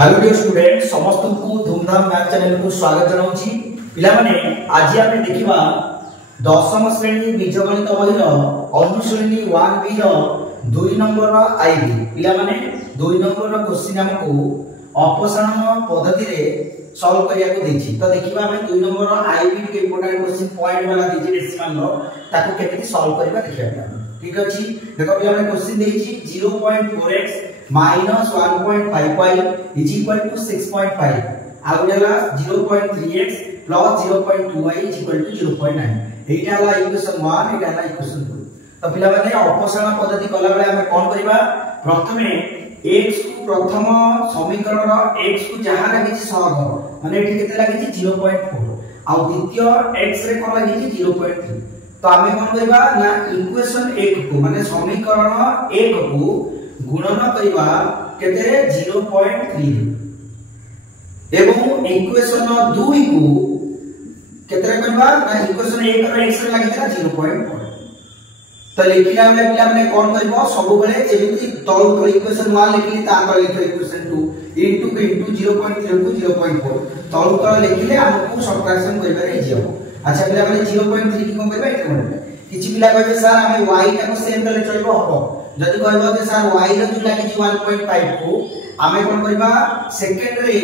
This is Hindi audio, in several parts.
हेलो डियर स्टूडेंट समस्त को धूमधाम मैथ चैनल को स्वागत जनाउछि। पिला माने आज आमे देखिबा दशम श्रेणी बीजगणित बहिर अनुश्रेणी 1b रो 2 नंबर आईबी। पिला माने 2 नंबर रो क्वेश्चन हमको अपसारण पद्धति रे सॉल्व करिया को देछि। तो देखिबा हमें 2 नंबर रो आईबी के इंपोर्टेंट क्वेश्चन पॉइंट वाला देछि डेसिमल रो ताको केते सॉल्व करबा देखिबा। ठीक अछि, देखो पिला माने क्वेश्चन देछि 0.4x minus 1.55 is equal to 6.5 आउडला 0.3x plus 0.2y is equal to 0.9 Etah La equation 1 Etah La equation 2। तो पिला माने अपसारण पद्धति कला बेले हम कोन करबा प्रथमे x को प्रथम समीकरण रो x को जहां लागि सहग माने एठी केते लागि 0.4 आ द्वितीय x रे कोन लागि 0.3। तो हमें कोन करबा ना इक्वेशन 1 को माने समीकरण 1 को गुणन करिबा केते 0.3 एवं इक्वेशन 2 को केते करबा ना इक्वेशन 1 रो x रे लागि 0.4। तो लिखिला हम पिला माने कोन करबो सब बेले जेमिति तल को इक्वेशन 1 लिखली ता को लिखो इक्वेशन 2 इनटू 0.3 को 0.4 तल को लिखिले हमको सबट्रैक्शन करिबा रे हिजो। अच्छा पिला माने 0.3 की कोन करबा एटा किछि पिला कहबे सर हमें y टा को सेम करले चलबो हबो जदि कहबो जे सर y रो जो लागि 1.5 को हमें कोन करबा सेकंड रे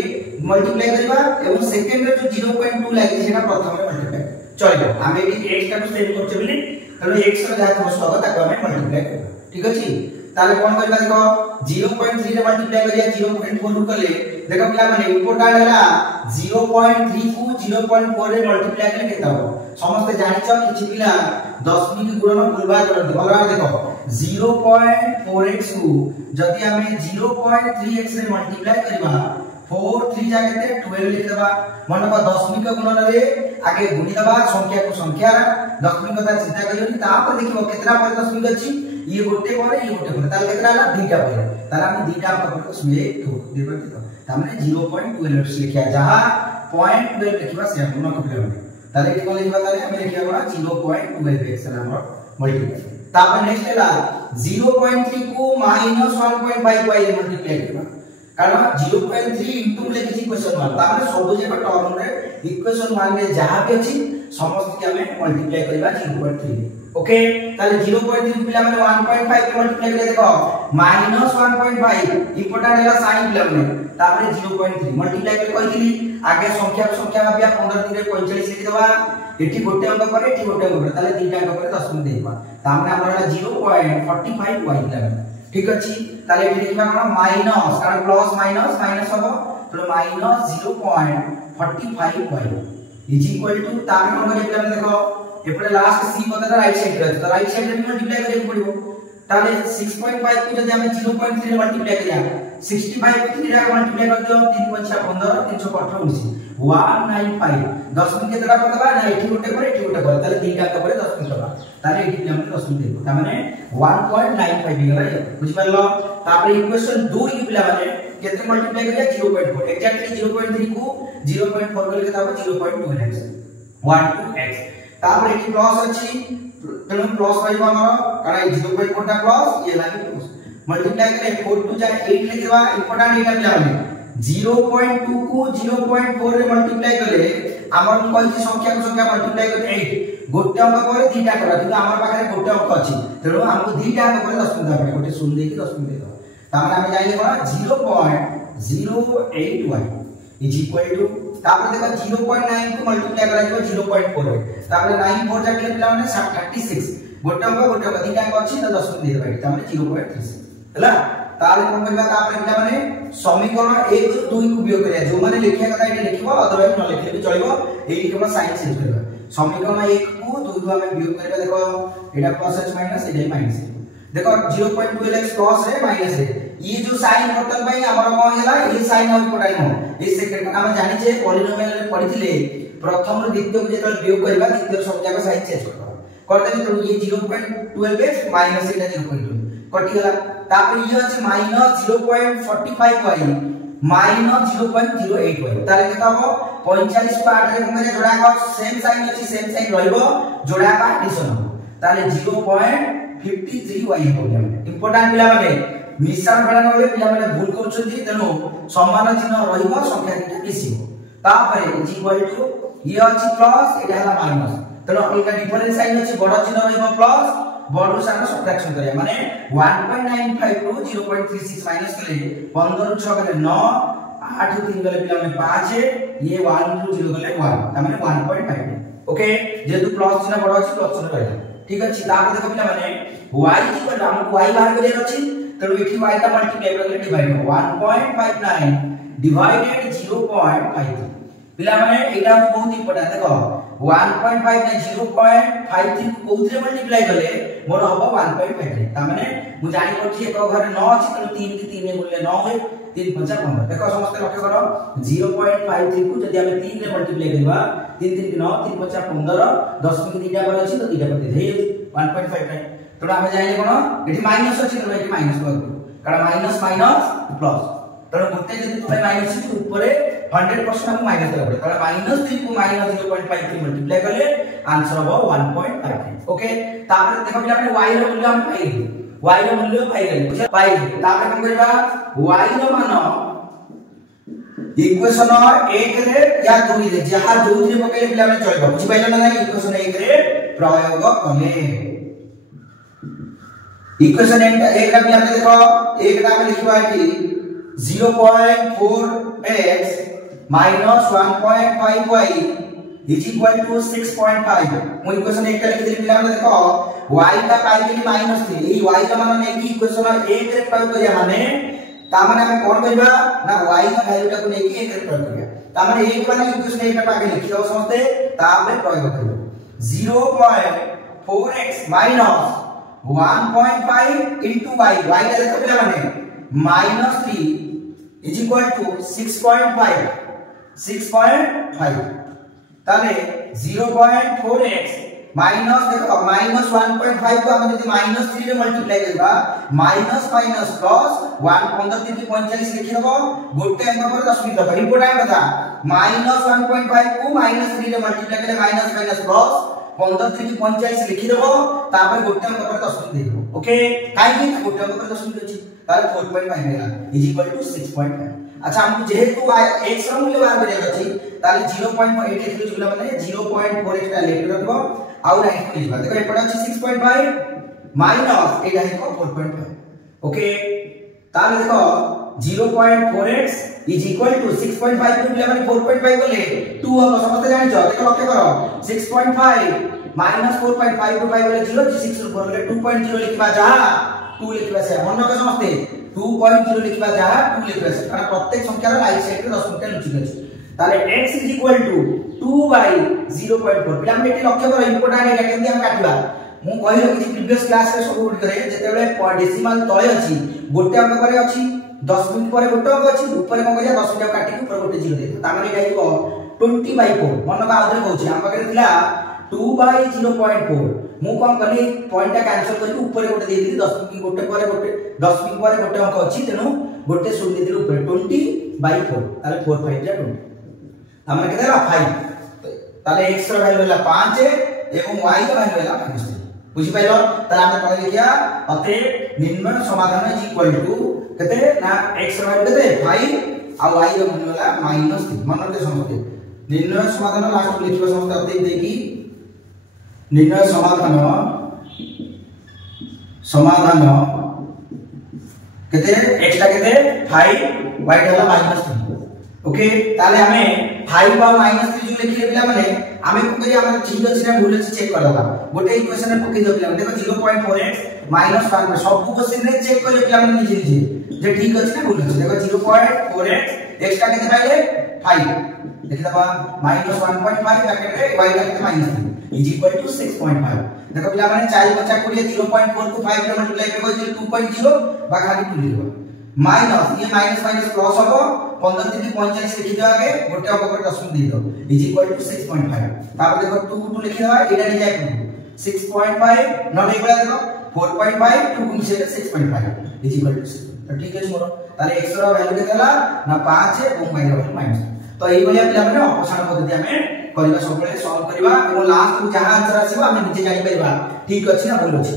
मल्टीप्लाई करबा एवं सेकंड रे जो 0.2 लागि सेटा प्रथम रे मल्टीप्लाई चलबो। हमें भी x टा को सेम करछ बिले तनो x रो जात बसबो ताको हमें मल्टीप्लाई करबा। ठीक अछि, ताले कोन करबा देखो 0.3 रे मल्टीप्लाई करिया 0.4 करले देखो पिला माने इंपोर्टेंट हला 0.3 को 0.4 रे मल्टीप्लाई करले केता हो समस्त जानिछ किछि पिला दशमिक गुणन भूलबा करथि भलरा देखो 0.4x को जदि हमें 0.3x रे मल्टीप्लाई करबा 4 3 जा केते 12 लिख देबा मन को दशमिक गुणन रे आगे गुणी देबा संख्या को संख्या दशमिक का चिंता करियोनी तापर देखिबो केतना पर दशमिक अछि ये गोटे पर ये गोटे पर ताले केतना हला दुईटा पर ताला हम दुईटा पर दशमिक 2 देबा त तामने 0.12 लिखिया जहां 0.12 लिखिबा से हम न कपिले ताले कि कोन लिखबा ताले हम लिखिया बड़ा 0.12x हमर मल्टीप्लाई तापर नेक्स्ट हला 0.3 को -1.5 रे मल्टीप्लाई करबा कारण 0.3 इनटू लेखि इक्वेशन 1 तापर सब जे टर्म रे इक्वेशन 1 रे जहां भी अछि समस्त के हमें मल्टीप्लाई करबा 0.3। ओके ताले 0.3 पिला माने 1.5 के मल्टीप्लाई करे देखो -1.5 इंपोर्टेंट हला साइन पिला माने तापर 0.3 मल्टीप्लाई कर कहिली आगे संख्या भाबिया 15 दिन रे 45 लिख देबा एठी गोटे अंक करे एठी गोटे अंक करे ताले तीनटा अंक करे 10 देबा तामने हमरा 0.45 y पिला। ठीक अछि, ताले एठी लिखबा कोन माइनस कारण प्लस माइनस माइनस हो तो -0.45 y इज इक्वल टू तामे कोन करे पिला देखो एपरे लास्ट c पदटा राइट साइड रे तो राइट साइड रे मल्टीप्लाई करे पड़िबो ताले 6.5 को जदि हमें 0.3 रे मल्टीप्लाई करिया 65 को 3 रे मल्टीप्लाई कर दियो 3 5 15 318 195 10 मिनट केतरा करबा ना एठी गोटे करे एठी गोटे करे ताले तीनटा का करे 10 मिनट करबा ताले एठी हमने 10 मिनट देबो ता माने 1.95 दिगला बुझ पारलो। तापर इक्वेशन 2 की पिला माने केते मल्टीप्लाई करिया 0.4 एक्जेक्टली 0.3 को 0.4 करके तापर 0.2x 12x तापर एठी प्लस अछि तेनु प्लस पाइबा हमर कारण 0.4 टा प्लस ये लागि प्लस मल्टीप्लाई करे 4 2 जा 8 लिखबा इंपोर्टेंट एटा पिला माने 0.2 को 0.4 रे मल्टीप्लाई करे हमर कहि संख्या को संख्या मल्टीप्लाई करे 8 गोटे अंक पर दीटा करा कि हमर पाखरे गोटे अंक अछि तेनु हमको दीटा अंक पर 10 मिनट गोटे शून्य देके 10 मिनट देबा तापर हम जाइले बा 0.08y इज इक्वल टू तापर देखो 0.9 को मल्टीप्लाई करा जिवो 0.4 रे तापर 9 4 जाके पिला माने 36 गोटे अंक दीटा अंक अछि त 10 मिनट देबा तापर 0.36 हला ताले कोन करबा तापर पिला माने समीकरण 1 रो 2 को वियोग करिया जो माने लिखिया कथा एठी लिखिबो अदरवाइज न लिखले भी चलिबो एठी केवल साइन चेंज करबा समीकरण 1 को 2 को हमें वियोग करबा देखो एटा प्लस h माइनस एटा माइनस देखो 0.12x प्लस रे माइनस रे ये जो साइन बटन भाई हमर कोन हला ये साइन और पटाई हो इस सेकंड हम जानि छे पॉलिनोमियल रे पढिथिले प्रथम रो द्वितीय को जेतल वियोग करबा द्वितीय सब जगह साइन चेंज करबा कर देबी तो ये 0.12x माइनस एटा 0.2 कटि गला तापर ये अछि -0.45y -0.08y ताले केता हो 45 को 8 रे हमरे जोड़ा का सेम साइन अछि सेम साइन रहइबो जोड़ा का एडिशन हो ताले 0.53y हो गया इंपोर्टेंट पिला माने मिश्रण बेलन बेले पिला माने भूल करछथि तेनो समान चिन्ह रहिबो संख्या दुटा मिसिबो तापरे इज इक्वल टू ये अछि प्लस एटा हला माइनस तेनो अलगा डिफरेंस साइन अछि बड़ चिन्ह रहिबो प्लस बड़ सान सब्ट्रैक्शन करिया माने 1.95 टू 0.36 माइनस कले 15 6 गले 9 8 3 गले पिला माने 5 ये 1 टू 0 गले 1 ता माने 1.5 ओके जेतु प्लस चिन्ह बड़ अछि प्लस चिन्ह रहला ठीक अछि तापर देखो पिला माने y इक्वल हमको y बाहर करिया अछि तेनो इठी y का मल्टीप्लाई करले डिवाइड 1.59 डिवाइडेड 0.53 पिला माने एटा बहुत इंपोर्टेंट देखो 1.5 ने 0.53 को कोथरे मल्टीप्लाई करले मोर हबो 1.53 ता माने मु जानि परछि एक घर 9 अछि त 3 के 3 ने गुणले 9 होय 3 5 15 देखो समस्त लक्ष्य करो 0.53 को जदि हम 3 रे मल्टीप्लाई करबा 3 3 9 3 5 15 10 के 2 टा पर अछि तो 2 टा पर हे 1.59 तो हम जानिले कोन एठी माइनस अछि तो एठी माइनस कर कारण माइनस माइनस प्लस तो गोटे जदि तो माइनस अछि ऊपर 100% हम माइनस कर पड़े कारण माइनस 3 को माइनस 0.53 मल्टीप्लाई करले आंसर हो 1.53 ओके तापर देखो कि आपने y रो मूल्य हम पाइले y रो मूल्य पाइले पाइले तापर हम करबा y रो मान इक्वेशन 1 रे या 2 रे जहां 2 रे पकेले पिला में चलबो बुझि पाइलो ना इक्वेशन 1 रे प्रयोग कले इक्वेशन 1 रा पिला में देखो 1 रा में लिखबा कि 0.4x minus 1.5y is equal to 6.5 मु इक्वेशन 1 का लिख देली पिला देखो y का पाई के माइनस 3 ई y का मान ने की इक्वेशन 1 रे प्रयोग करिया माने ता माने हम कोन करबा ना y का वैल्यू टा को ने की 1 रे प्रयोग करिया ता माने 1 माने इक्वेशन 1 का आगे लिखि दो समझते तापरे प्रयोग करियो 0.4x minus 1.5 into y y का देखो पिला माने -3 is equal to 6.5 ताले 0.4x माइनस देखो माइनस 1.5 को हम यदि माइनस 3 रे मल्टीप्लाई करबा माइनस माइनस प्लस 1 15 3 की 45 लिखि दबो गोटे अंक पर 10 लिखि दबो इंपोर्टेंट कथा माइनस 1.5 को माइनस 3 रे मल्टीप्लाई करले माइनस माइनस प्लस 15 3 की 45 लिखि दबो तापर गोटे अंक पर 10 लिखि देबो ओके काई कि गोटे अंक पर 10 लिखि अछि ताले 4.5 हेला इज इक्वल टू 6.5 अच्छा हमको जेहेतु x रो मूल्य बाहर करिया अछि ताले 0.8 लिखि जुला माने 0.4x टा लेफ्ट रखबो आउ राइट को लिखबा देखो एपडा अछि 6.5 माइनस एटा हिको 4.5 ओके ताले देखो 0.4x इज इक्वल टू 6.5 को लिया माने 4.5 को ले 2 हम समझते जानि छ देखो लक्ष्य करो 6.5 माइनस 4.5 को 5 बोले 0 6 रो 4 बोले 2.0 लिखबा जहा 2 लिखबा से मन के समझते 2.0 लिखबा जहा 2 लिखबा से कारण प्रत्येक संख्या रो राइट साइड रे 10 मिनट लुचि अछि ताले x is equal to 2 by 0.4 पिला हम एटी लक्ष्य करो इंपोर्टेंट एटा केंदी हम काटबा मु कहिलो कि प्रीवियस क्लास रे सब गुड करे जेतेबेले डेसिमल तळे अछि गोटे अंक परे अछि 10 मिनिट परे गोटे अंक अछि ऊपर कोन करिया 10 मिनिट काटी ऊपर गोटे 0 दे ता माने एटा हिको 20/4 मन का आउथरे कहूची हम पाखरे थिला 2/0.4 मु कोन कली पॉइंट टा कैंसिल करके ऊपर गोटे दे दिली 10 मिनिट गोटे परे गोटे 10 मिनिट परे गोटे अंक अछि तेनु गोटे शून्य दिलु ऊपर 20/4 ताले 4/5 जा 20 हमने केते ला 5 ताले x रो वैल्यू होला 5 एवं y रो वैल्यू होला -3 बुझि पाइलो ताले हम पढे लिखिया अते निम्न समाधान इज इक्वल टू केते ना x रो वैल्यू केते 5 आ y रो वैल्यू होला -3 मन के समझते निम्न समाधान लास्ट में लिखिबा समझते अते देखि निम्न समाधान केते x टा केते 5 y टा होला -3 ओके ताले हमें 5 और -3 जो लिखले पिला माने हमें को करिया हमर ठीक अछि ना भूल अछि चेक कर दबा गोटे इक्वेशन में पके दो पिला देखो 0.4x -1 सब क्वेश्चन रे चेक कर पिला माने निजे निजे जे ठीक अछि ना भूल अछि देखो 0.4x x का केते पाइले 5 देखि दबा -1.5 ब्रैकेट रे y का केते -3 इज इक्वल टू 6.5 देखो पिला माने 4 बच्चा को 0.4 को 5 रे मल्टीप्लाई करबो 2.0 बा खाली 2 लिखबो माइनस ये माइनस माइनस प्लस हो 15 3 45 लिखि दो आगे गोटे अंक पर 10 दे दो इज इक्वल टू 6.5 तापर देखो 2 लिखि दो एटा नि जाय 6.5 नॉट इक्वल देखो 4.5 2 को मिसे 6.5 इज इक्वल टू 6 तो ठीक है मोर ताले x रो वैल्यू के देला ना 5 और y रो वैल्यू -3 तो एई बोलिया पिला माने अपसारण पद्धति हमें करबा सब बेले सॉल्व करबा और लास्ट को जहां आंसर आसीबा हमें नीचे जाई परबा ठीक अछि ना भूल अछि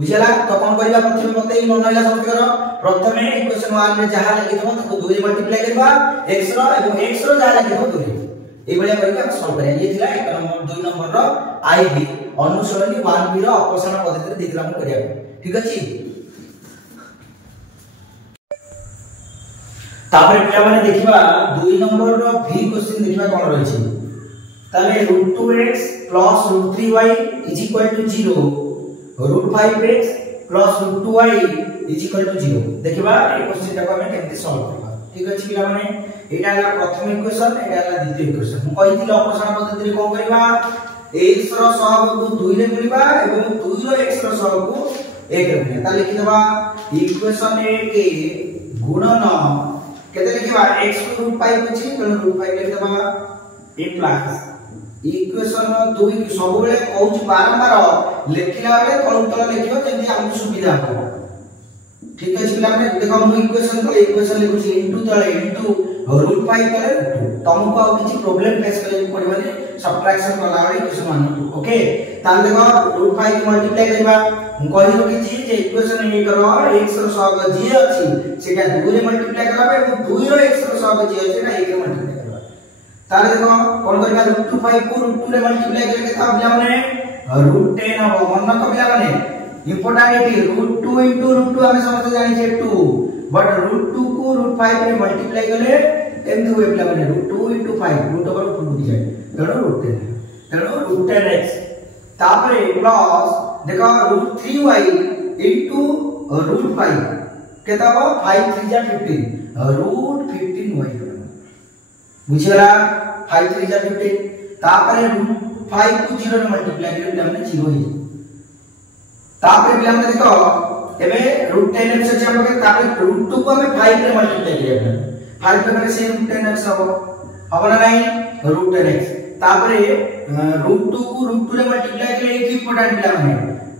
बुझला तो कोन करबा प्रथमे मते मन होला सब करो प्रथमे इक्वेशन 1 रे जहा लिखि दबो ताको 2 रे मल्टीप्लाई करबा x रो एवं x रो जहा लिखि दबो 2 रे ए बलिया करके हम सॉल्व करिया ये थिला 1 नंबर 2 नंबर रो आईबी अनुसरणी 1b रो अपसरण पद्धति रे दिखला हम करिया ठीक अछि तापर पिया माने देखिबा 2 नंबर रो v क्वेश्चन देखिबा कोन रहै छै ताले √2x + √3y = 0 √5x + √2y = 0 देखिबा ए क्वेश्चन टाको हम केमति सॉल्व करबा ठीक अछि पिया माने एटा हला प्रथम इक्वेशन एटा हला द्वितीय इक्वेशन हम कहिथिल अपसरण पद्धति रे कोन करबा x रो सहग को 2 रे मिलबा एवं 2 रो x रो सहग को 1 रे मिलबा ता लिखि दबा इक्वेशन 1 के गुणन केते लिखिबा x को √5 अछि त √5 लिखि दबा a प्लस इक्वेशन 2 सब बेले कहूच बारंबार लिखिला बेले तळ लिखियो जेंति हमहु सुविधा हो ठीक अछि पिला माने देखो हम इक्वेशन लिखुची इनटू तळे इनटू √5 तळे तुमको आ किछि प्रॉब्लम फेस करे पड़िबने सब्ट्रैक्शन कला बेले इक्वेशन 1 ओके ताल देखो √5 के मल्टीप्लाई करबा हम कहि रखिछि जे इक्वेशन 1 रो x रो सहग जे अछि सेटा 2 रे मल्टीप्लाई करबा एवं 2 रो x रो सहग जे अछि सेटा 1 रे मल्टीप्लाई करबा ताले देखो कोन करबा √5 को √2 रे मल्टीप्लाई करके ता पिला माने √10 हो मन को पिला माने इंपोर्टेंट है √2 * √2 हमें समझ जानि छे 2 बट √2 को √5 रे मल्टीप्लाई करले एमति हुए पिला माने √2 * 5 √2 पर फुट जाय तेनो √10x तापरे प्लस देखो √3y * √5 केता हो 5 3 जा 15 √15y बुझला 5 3 जा 15 तापरे √5 को 0 रे मल्टीप्लाई करले पिला माने 0 ही तापरे पिला माने देखो एबे √10x अछि हम के तापरे √2 को हमें 5 रे मल्टीप्लाई करिया 5 पे माने सेम 10x हबो ना नहीं √10x तापरे √2 को √2 रे मल्टीप्लाई करले एक इंपोर्टेंट पिला माने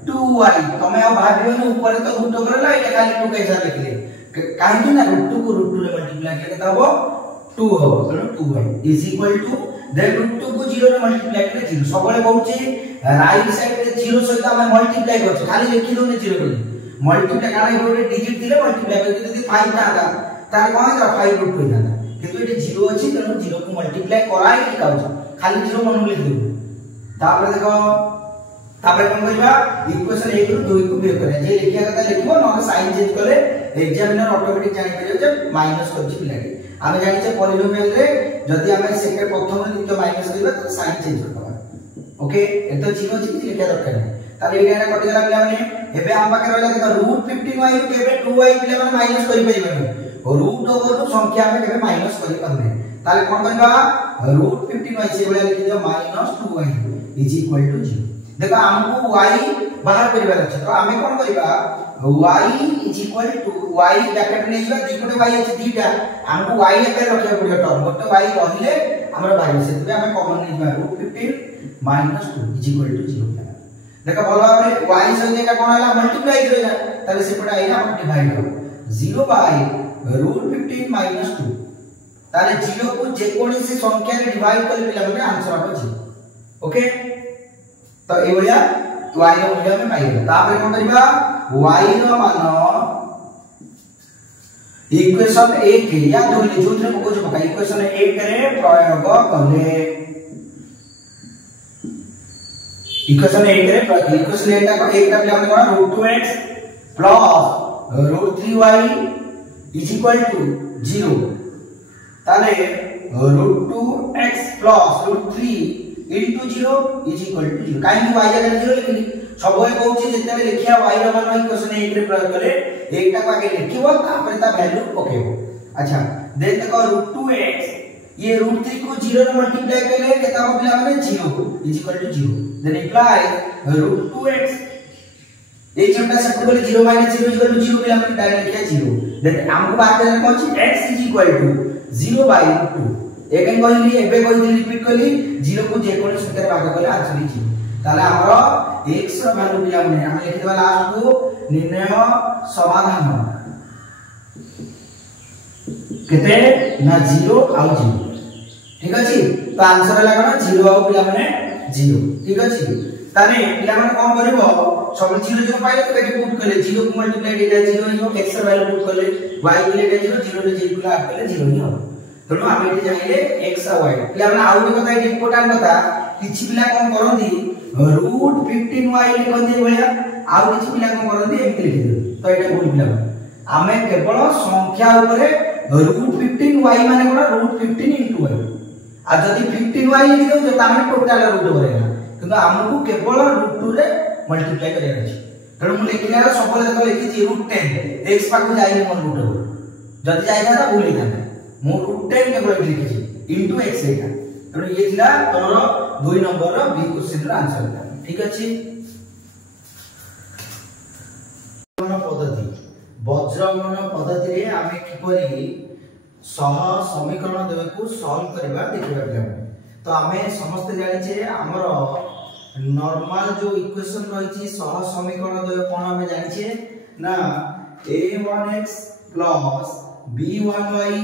2y तमे आ भाबियो ऊपर तो √2 करला एटा खाली 2 कैसा लिखले काहे ना √2 को √2 रे मल्टीप्लाई करले त हबो 2 हो तो 2y = देन √2 को 0 रे मल्टीप्लाई करले 0 सबले कहूची राइट साइड रे 0 सहित हम मल्टीप्लाई करछ खाली लिखि दोने 0 कर मल्टीप्लाई काहे गोटे डिजिट दिले मल्टीप्लाई करके यदि 5 था तार कोन जा 5 √2 था किंतु एटी 0 अछि तनो 0 को मल्टीप्लाई कराई कि काउ खाली 0 मन लिखि दो तापर देखो तापर कोन करबा इक्वेशन 1 रो 2 को बेर करे जे लिखिया कथा लिखबो न साइन चेंज करे एग्जामिनर ऑटोमेटिक जानि परियो जे माइनस करछि पिलाके आमे जानि छे पॉलिनोमियल रे जदि आमे सेकेंड प्रथम द्वितीय माइनस करबा त साइन चेंज करबा ओके एतो 0 छि लिखिया दरकार नै ताले एटा कटि गला पिला माने एबे हम पाके रहला देखो √15y रो केबे 2y पिला माने माइनस करि परिबा रूट ओवर रो संख्या में केबे माइनस करि परबे ताले कोन करबा √15y से बोला लिखि दियो -2y = 0 देखो हमको y बाहर करबा अछि तो हमें कोन करबा y = y ब्रैकेट ने जिबा दिपटे y अछि दीटा हमको y एके रखिया पड़ियो टर्म गोटे y रहिले हमर y से तबे हमें कॉमन नै जिबा √15 - 2 = 0 देखो भलो भाबरे y संख्या का कोन हला मल्टीप्लाई करला तबे सेपटा आइना हम डिवाइड हो 0 / √15 - 2 ताले 0 को जे कोनसी संख्या रे डिवाइड करले पिला माने आंसर आबो 0 ओके तो ए भलिया y रो मूल्य में पाइबा तापर कोन करबा y रो मान इक्वेशन 1 या 2 ले जोथरे को जो पका इक्वेशन 1 रे प्रयोग करले इक्वेशन 1 रे इक्वेशन 1 का एक टा हमने कोना √2x + √3y = 0 ताले √2x + √3 into 0 = 0 काहे कि y जगह 0 लिखली सबवे कहूची जेते लिखिया y रो मान इक्वेशन 1 रे प्रयोग करे एकटा को आगे लिखिबो तापर ता वैल्यू पकेबो अच्छा देन देखो √2x ये √3 को 0 रे मल्टीप्लाई करले केता हो पिला माने 0 = 0 देन इम्प्लाई √2x ए छोटा सब बोले 0 - 0 = 0 पिला माने डायरेक्ट लिखिया 0 देन हमको बात करना कोन छी x = 0/√2 एकेन कहली एबे कहली रिपीट करली 0 को जे कोन संख्या रे भाग करले आंसर 0 ताले हमरो x रो वैल्यू पिला माने हम लिखि देबा लास्ट को निर्णय समाधान केते ना 0 आ 0 ठीक अछि तो आंसर हला कोन 0 आ पिला माने 0 ठीक अछि ताने पिला माने कोन करबो सब 0 0 पाइले तो केटे पुट करले 0 को मल्टीप्लाई डेटा 0 हो x ର वैल्यू पुट करले y को डेटा 0 0 रे 0 को ऐड करले 0 ही हो तेणु आम ये चाहिए x और y पिला माने आउ भी कथा इंपोर्टेंट कथा किछि पिला कोन करंदी √15y लिखंदी भलिया आउ किछि पिला कोन करंदी एमति लिखि दे तो एटा भूल पिला आमे केवल संख्या ऊपर √15y माने कोन √15 * y आ जदी 15y लिखि दो त तामे टोटल रूट बरेगा किंतु हमकु केवल √2 रे मल्टीप्लाई करिया अछि तेणु मु लिखिला सबले देखो लिखि √10 x पाकु जाई मन √2 जदी जाइगा त भूल लिखा मु √10 केवल लिखि इनटू x एटा तेणु ये थिला तोर 2 नंबर रो बी क्वेश्चन रो आंसर था ठीक अछि पद्धति वज्रगणन पद्धति रे आमे किपरि सह समीकरण द्वय को सॉल्व करबा देखिबा पिला तो आमे समस्त जानि छे हमर नॉर्मल जो इक्वेशन रही सह समीकरण द्वय कोन हमें जानि छे ना a1x plus b1y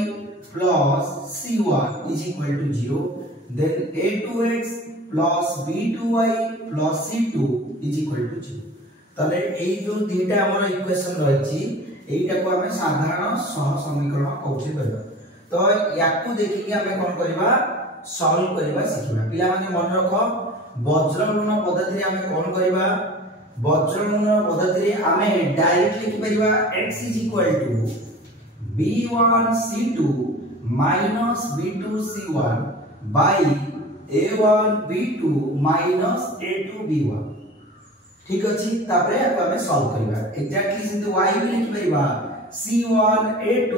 plus c1 is equal to 0 then a2x plus b2y plus c2 is equal to 0 तले एई जो दीटा हमर इक्वेशन रही एईटा को हमें साधारण सह समीकरण कहउछि कहबा तो याकू देखि कि हमें कोन करबा सॉल्व करबा सिखिबा पिला माने मन रखो वज्रगणन पद्धति रे हमें कोन करबा वज्रगणन पद्धति रे हमें डायरेक्ट लिखि परिबा x b1c2 b2c1 by a1b2 a2b1 ठीक अछि तापरे हमें सॉल्व करबा एग्जैक्टली सिंधु y भी लिखि परिबा c1a2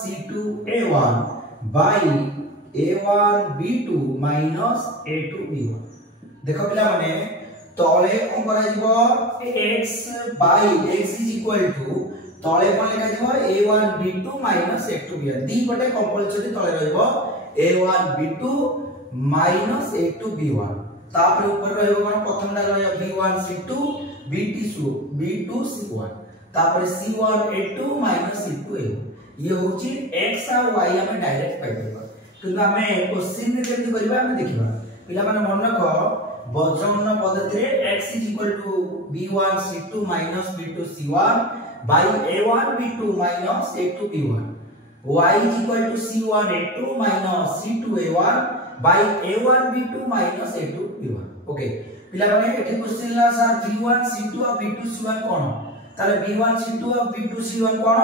c2a1 by a1b2 a2b1 देखो पिला माने तळे कोन करा जिवो x by x is equal to तळे कोन लेखा जिवो a1b2 a2b1 दी पटे कंपलसरी तळे रहइबो a1b2 a2b1 तापर ऊपर रहइबो कोन प्रथमटा रहइबो b1c2 b2c1 तापर c1a2 c2a ये होची x और y हमें डायरेक्ट पाइ देबो किंतु हमें क्वेश्चन रे केमति करबा हम देखिबा पिला माने मन रखो वज्रगणन पद्धति रे x b1c2 b2c1 by a1b2 a2b1 y c1a2 c2a1 by a1b2 a2b1 okay पिला माने एठी क्वेश्चन ला सर b1c2 और b2c1 कोन ताले b1c2 और b2c1 कोन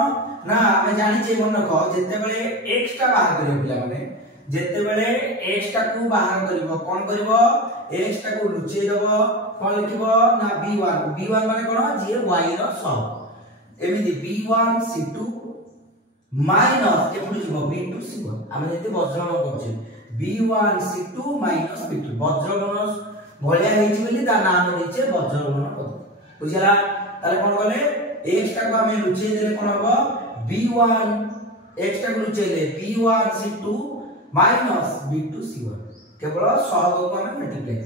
ना हमें जानि जे मन रखो जेते बेले x टा बाहर करियो पिला माने जेते बेले x टा को बाहर करिवो कोन करिवो x टा को लुचेइ दबो कोन लिखिबो ना b1 माने कोन जे y रो सब एमिति b1c2 माइनस एपुडी जिवो b2c1 हम जेते वज्रगणन करछे b1c2 b2 वज्रगणन भलिया हेछि बोली ता नाम देछे वज्रगणन पद्धति बुझला ताले कोन गले x टा को हमें लुचेइ देले कोन हबो b1 x टा को लुचेइले b1c2 b2c1 केवल सहग को हमें मल्टीप्लाई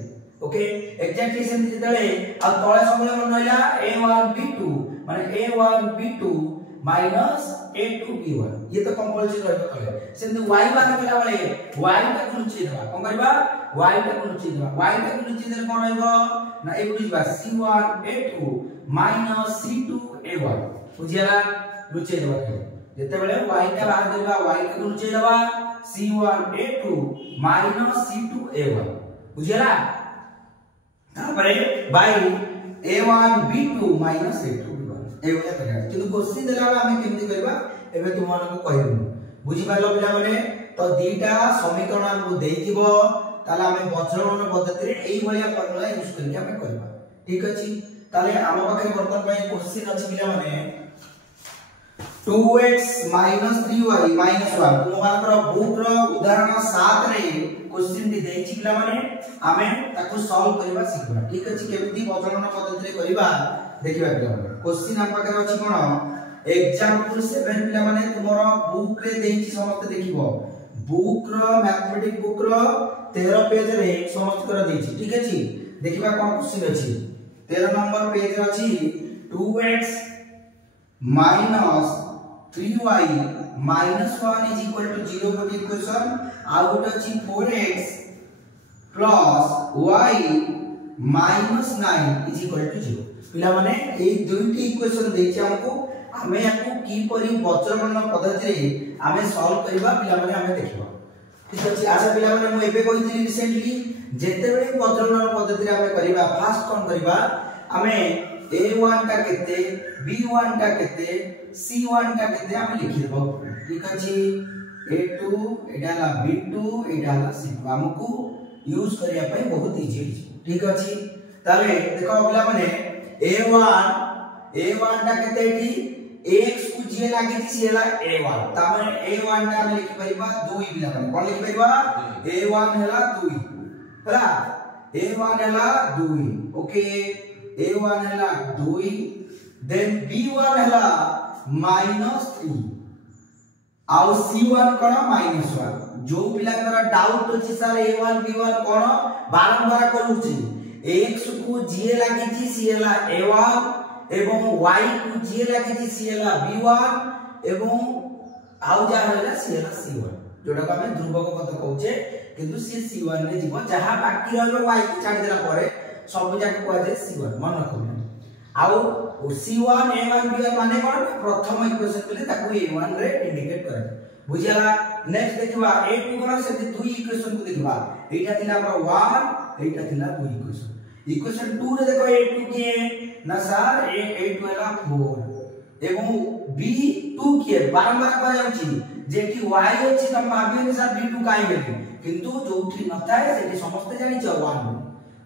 ओके एग्जैक्टली सेम जेतले आ तळे सबले मन रहला a1b2 माने a1b2 a2b1 ये तो कंपलसरी रहबो तळे सेम y बार केला बळे y टा को लुचेइ देबा कोन करबा y टा को लुचेइ देबा y टा को लुचेइ देले कोन रहबो ना ए बुझिबा c1a2 c2a1 बुझिया लुचेइ देबा जेते बेले y टा बाहर देबा y टा को लुचेइ देबा c1a2 c2a1 बुझिया तापरे बाय a1b2 a2b1 एवया करा किंतु क्वेश्चन देला हमें केमति करबा एबे तुम मानको कहबो बुझि पालो पिला माने तो दीटा समीकरण हमकु देइथिबो ताले हमें वज्रगणन पद्धति रे एई भलिया फॉर्मूला यूज करके हमें करबा ठीक अछि ताले हम पाखे वर्तमान पय क्वेश्चन अछि पिला माने 2x 3y 1 तुम मानकर बुक रो उदाहरण 7 रे क्वेश्चन दी देछि पिला माने हमें ताकू सॉल्व करबा सिखबा ठीक अछि केमति वज्रगणन पद्धति रे करबा देखिबा पिला माने क्वेश्चन हम पाखे अछि कोन एग्जांपल 7 पिला माने तुमरो बुक रे देछि समस्त देखिबो बुक रो मैथमेटिक्स बुक रो 13 पेज रे समस्त कर देछि ठीक अछि देखिबा कोन क्वेश्चन अछि 13 नंबर पेज रे अछि 2x 3y -1 is equal to 0 for the equation out of 4x plus y -9 is equal to 0 पिला माने ए दुईटी इक्वेशन देछि हमको हमें याको की परि वज्रगणन पद्धति रे हमें सॉल्व करबा पिला माने हमें देखबा ठीक अछि आशा पिला माने मु एबे कहितली रिसेंटली जेते बेले वज्रगणन पद्धति रे हमें करबा फास्ट कोन करबा हमें a1 टा केते b1 टा केते c1 टा केते हमें लिखि देबो ठीक अछि a2 एडाला b2 एडाला c2 हमको यूज करिया पय बहुत इजी ठीक अछि ताले देखो पिला माने a1 टा केते एठी x को जे लागे छि सेला a1 ता माने a1 टा हम लिखि परिबा 2 पिला माने कोन लिखि परिबा a1 हैला 2 हला a1 हैला 2 ओके a1 हैला 2 देन b1 हैला -3 आउ c1 कोन -1 जो पिला कर डाउट अछि सर a1 b1 कोन बारंबार करूछि x को जे लागि छि सीला a1 एवं y को जे लागि छि सीला b1 एवं आउ जा हैला सीला c1 जोडा हम ध्रुवक पद कहउछे किंतु सी c1 रे जीव जहा बाकी रहलो y के छाडी देला परे सब जाक को जे c1 मन रखो आउ c1 a1 b1 माने कोन प्रथम इक्वेशन ले ताकू a1 रे इंडिकेट करे बुझियाला नेक्स्ट देखिबा a2 कोन से दुई इक्वेशन को देखिबा एटा थिला हमर 1 एटा थिला दुई इक्वेशन 2 रे देखो a2 के ना सर a2 हैला 4 एवं b2 के बारंबार करा जाउची जेठी y अछि त भाबियो सर b2 काई बेली किंतु जोठी नथाय सेठी समस्त जानि छ 1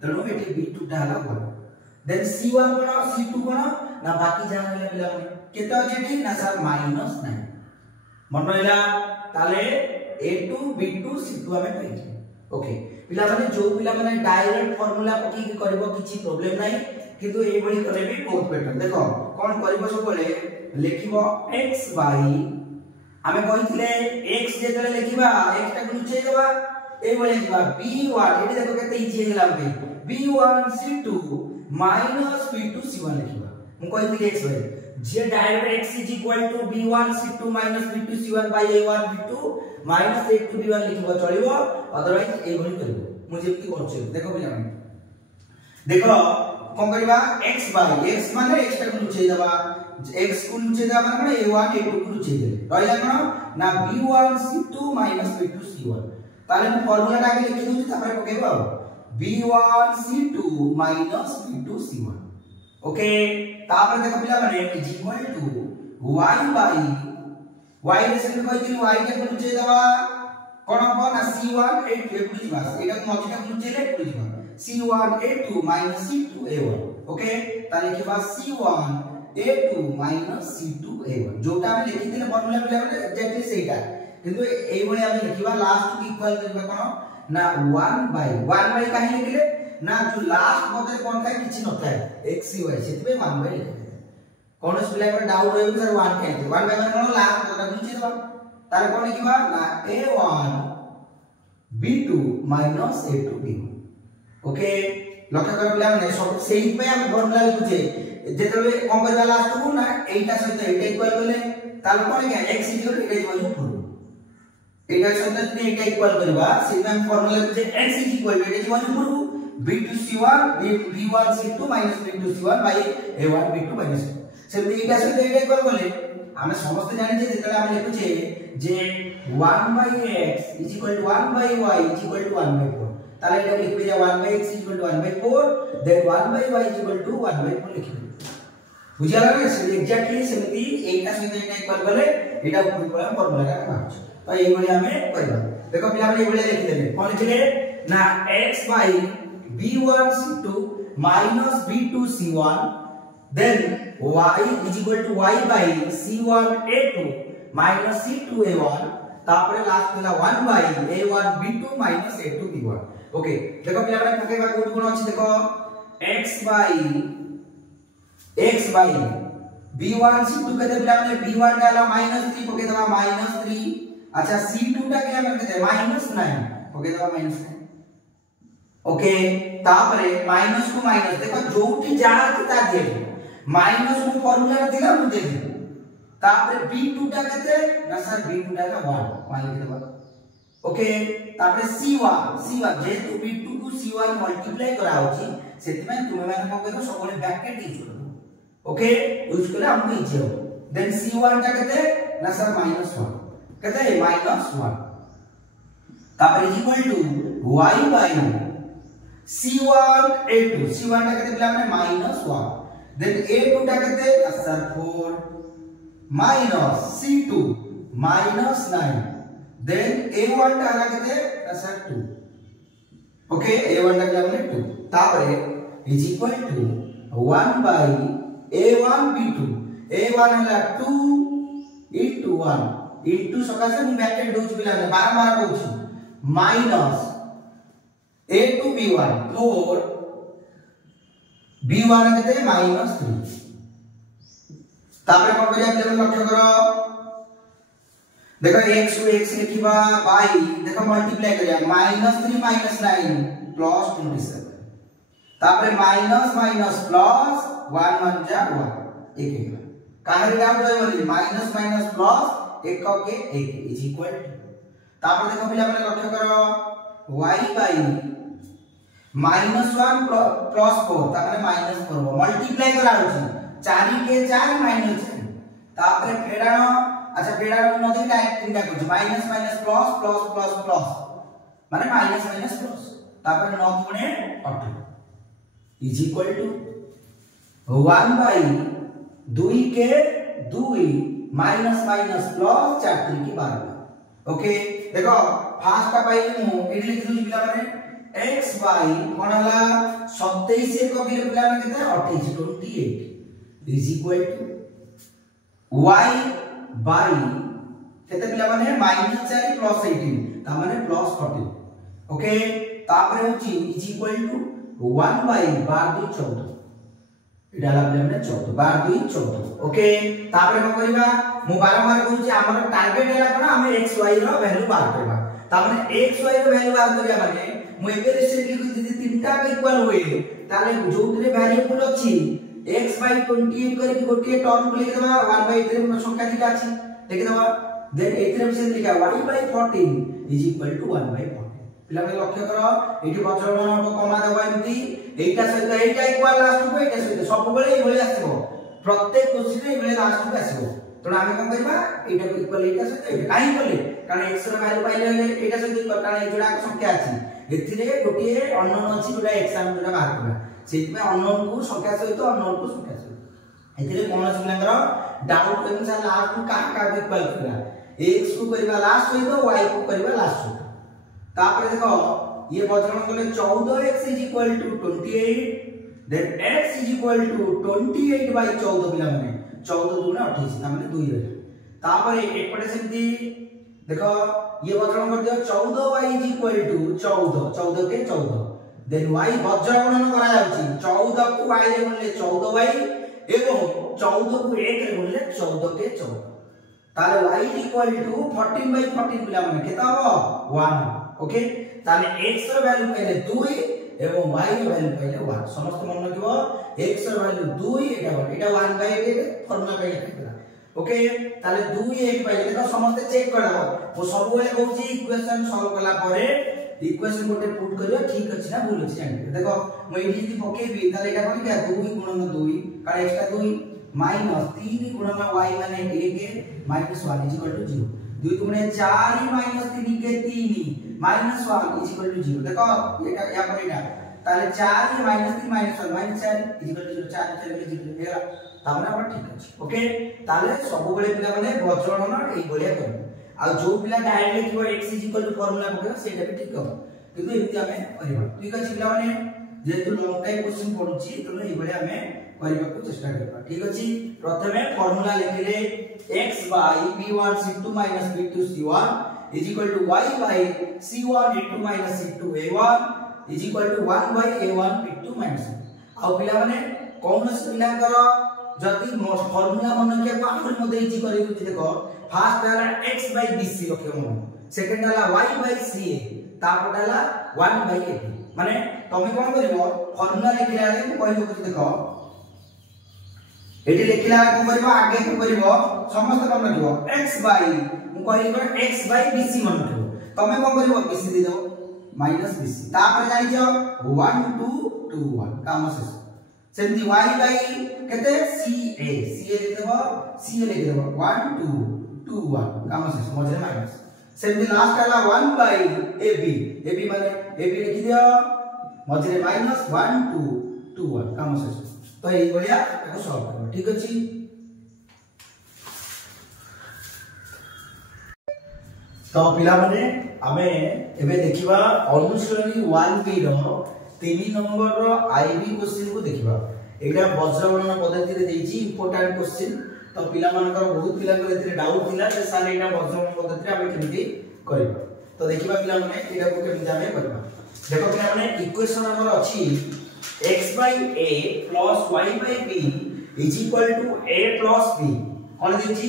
तणो एठी b2 टा हला 1 देन c1 कोन c2 कोन ना बाकी जान ले पिला केते अछि ना सर -9 मन रहिला ताले a2 b2 c2 हमें पाइछि ओके पिला माने जो पिला माने डायरेक्ट फार्मूला पकी के करबो किछि प्रॉब्लम नाही किंतु ए बडी करे भी बहुत बेटर देखो कोन करबो सब बोले लिखिबो x बाई हमें कहिथिले x जेतले लिखिबा x टा नुचे देबा ए बळे लिखिबा b1 एटी देखो केते इजी हेला पे b1 c2 b2 c1 लिखिबा मु कहिथिले x बाई जे direct x b1 c2 b2 c1 a1 b2 a2 b1 लिखिबो चलिबो अदरवाइज ए भली करबो मु जेति करछे देखो पिला देखो कोन करबा x बाय x माने x टा को नुचे देबा x को नुचे देबा माने a1 a2 को नुचे दे रहला कोन ना b1 c2 b2 c1 ताले हम फार्मूला टा के लिखि दूची तापर पकेबो b1 c2 b2 c1 okay तापर देखो पिला माने is equal to y by y रे से कहिथिल y के को नुचे देबा कोन हो ना c1 a2 ए पुलिस बास एटा मझिटा नुचे ले पुलिस बा c1 a2 c2 a1 okay ता लिखिबा c1 a2 c2 a1 जोटा हम लिखिथिले फार्मूला पिला माने एक्जेक्टली सेटा किंतु एई भली हम लिखिबा लास्ट को इक्वल करबा कोन ना 1 बाय काहे लिखिले ना जो लास्ट पदे कोन थाय किछि न थाय x y सेतबे 1 बाय लिखिले कोन पिला पर डाउट होय सर 1 के 1 बाय कोन लास्ट पदे नुचे देबा तार कोन लिखिबा ना a1 b2 a2 b1 okay लक्ष्य कर पिला माने सब सेही पे हम फार्मूला लिखुचे जेतबे कोन करबा लास्ट को ना एटा सहित एटा इक्वल करले तार कोन के x इक्वल एटा इक्वल टू एटा सहित ने एटा इक्वल करबा सेही हम फार्मूला लिखुचे x इक्वल एटा equal to b2 c1 b1 c2 b2 c1 a1 b2 सेमती एटा सहित एटा इक्वल करले हमें समस्त जानि जे जेतले हम लिखुचे जे 1/x = 1/y = 1/4 ताले एटा लिखबे जे 1/x = 1/4 देन 1/y = 1/4 लिखबे बुझियाला रे से एग्जैक्टली सेमती एटा सहित एटा इक्वल करले एटा ऊपर पळा फार्मूला का बाछ तो एई भली हमें करबा देखो पिला माने एई भली लिखि देले कोन लिखले ना x b1 c2 b2 c1 then y = y by c1 a2 c2 a1 तापरे लास्ट होला 1 by a1 b2 a2 b1 okay देखो पिला माने पकेबा कोड कोन अछि देखो x by b1 c2 कते पिला माने b1 डाला -3 पके देबा -3 अच्छा c2 टा के हम कते -9 पके देबा -9 ओके तापरे माइनस को माइनस देखो जोटी जहा ता दे माइनस को फार्मूला दिला मु देबी तापरे b2 टा कते ना सर b2 टा का 1 लिख देबा ओके तापर C1 जेतु B2 को C1 मल्टीप्लाई करा होची सेति में तुमे माने को करो सबले ब्रैकेट यूज करो ओके यूज करे हमको इजी हो देन C1 टा केते ना सर -1 केते -1 तापर is equal to y by C1 A2 C1 टा केते पिला माने -1 देन A2 टा केते sir 4 minus C2 -9 then A1 टा आला केते सर 2 ओके A1 टा पिला माने 2 तापरे is equal to 1 by A1 B2 A1 हला 2 into 1 into सकासे मु ब्रैकेट दोछ पिला बारंबार कहूची माइनस A2 B1 4 B1 केते -3 तापरे कोन करिया पिला लक्ष्य करो देखो x को x लिखिबा y देखो मल्टीप्लाई करिया -3 -9 +27 तापरे माइनस माइनस प्लस 1 1 जा 1 1 काहे गाव होय माइनस माइनस प्लस 1 के 1 इज इक्वल टू तापर देखो पिला माने लक्ष्य करो y बाय -1 प्लस 4 तापरे -4 मल्टीप्लाई करा होची 4 के 4 -4 तापरे फेडानो अच्छा फेडानो नदी डायरेक्ट तीनटा कुछ minus minus plus plus plus plus माने माइनस माइनस प्लस तापर 9 गुणे 18 इज इक्वल टू 1 by 2 के 2 माइनस माइनस प्लस 4 3 की 12 ओके देखो फास्ट का पाई मु एडी लिख दूची पिला माने x by कोन हला 27 एक किलो पिला माने केते 28 28 is equal to y by केते पिला माने -4 प्लस 18 ता माने प्लस 40 ओके तापर होची इज इक्वल टू 1 by 12 14 इडा लागले माने 14 12 14 ओके तापर हम करिबा मु बारंबार कहूची हमर टारगेट हैला कोन हम x y रो वैल्यू बार करबा ता माने x y रो वैल्यू बार करिया माने मु एबे रिसेंटली को जदी तीनटा के इक्वल होए ताले जोतरे वेरिएबल अछि x by 28 करी गोटे टर्म को लिख देबा 1 by 3 संख्या दिटा अछि लिख देबा देन एथरे में से लिखा y by 14 is equal to 1 by 14 पिला में लक्ष्य करो एठी बचरण हम कमा देबा एमती एटा सहित एटा इक्वल लास्ट को एटा सहित सब बेले ए भली आसीबो प्रत्येक क्वेश्चन ए भली लास्ट को आसीबो तो आमे कोन करबा एटा को इक्वल एटा सहित एटा काई बोले कारण x रो वैल्यू पाइले एटा सहित इक्वल कारण ए जोडा संख्या अछि एथिरे गोटे अननोन अछि जोडा एग्जाम जोडा बाहर करबा सेति में अननोन को संख्या सहित अननोन को संख्या सहित एथिरे कोन सिनांगर डाउट करन सा लास्ट को का इक्वल करबा x को करबा लास्ट सहित y को करबा लास्ट सहित तापर देखो ये बचरण कले 14x is equal to 28 then x is equal to 28 by 14 पिला माने 14 गुना 28 ता माने 2 रे तापर एक पटे सेमती देखो ये बचरण कर दियो 14y इज इक्वल टू 14 के 14 देन y बचरण करा जाउची 14 को y रे गुणले 14y एवं 14 को 1 रे गुणले 14 के 14 ताले y is equal to 14 by 14 पिला माने केता हो 1 ओके ताले x रो वैल्यू पहले 2 एवं y रो वैल्यू पहले 1 समस्त मन रखिबो x रो वैल्यू 2 एटा 1 बाय 8 फॉर्मूला पहले ओके ताले 2 1 पहले देखो समस्त चेक करबो वो सब बेले कहूची इक्वेशन सॉल्व कला परे इक्वेशन गोटे पुट करियो ठीक अछि ना भूल अछि जानि देखो म एठी जदी पकेबी ताले एटा कोन क्या 2 गुणन 2 कारण एक्स्ट्रा 2 माइनस 3 गुणन y माने 1 माइनस 1 इज इक्वल टू 0 2 गुणे 4 माइनस 3 के 3 माइनस 1 इज इक्वल टू 0 देखो एटा या पर एटा ताले 4 minus 3 minus 1 minus 4 is equal to 0 4 4 के 0 हेला तामने अपन ठीक अछि ओके ताले सब बेले पिला माने बचरण एई बलिया कर आ जो पिला डायरेक्ट लिखिबो x is equal to formula पके सेटा भी ठीक हो किंतु एमति हमें करबा ठीक अछि पिला माने जेतु लॉन्ग टाइम क्वेश्चन पढुची तो एई बलिया हमें करबा को चेष्टा करबा ठीक अछि प्रथमे formula लिखिले x by b1 c2 minus b2 c1 is equal to y by c1 into minus c2 a1 is equal to 1 by a1 b2 minus आ पिला माने कोनस पिला करो जति फार्मूला मन के आहुर मते इजी करै कि देखो फर्स्ट वाला x by bc रखे मन सेकंड वाला y by ca तापर वाला 1 by a माने तमे कोन करिवो फार्मूला लिखिला रे कहलो कि देखो एटी लिखिला को करबो आगे को करबो समस्त मन रखिबो x by मु कहलिबो x by bc मन रखिबो तमे कोन करबो बीसी दे दो माइनस बीसी तापर जानि जाओ 1 2 2 1 काम शेष सेमती y बाय केते ca लिख देबो ca लिख देबो 1 2 2 1 काम शेष मझे माइनस सेमती लास्ट आला 1 बाय ab माने ab लिख दियो मझे माइनस 1 2 2 1 काम शेष तो एई बलिया ताको सॉल्व करबो ठीक अछि। तो पिला माने आमे एबे देखिबा अनुशीलनी 1b रो 3 नंबर रो आईबी क्वेश्चन को देखिबा एटा वज्रगणना पद्धति रे देछि इंपोर्टेंट क्वेश्चन। तो पिला मानकर बहुत पिला को एते डाउट थिला जे सर एटा वज्रगणना पद्धति रे आमे केमति करबा तो देखिबा पिला माने एटा को केमति आमे करबा देखो पिला माने इक्वेशन हमर अछि x by a plus y by b is equal to a plus b कोन देछि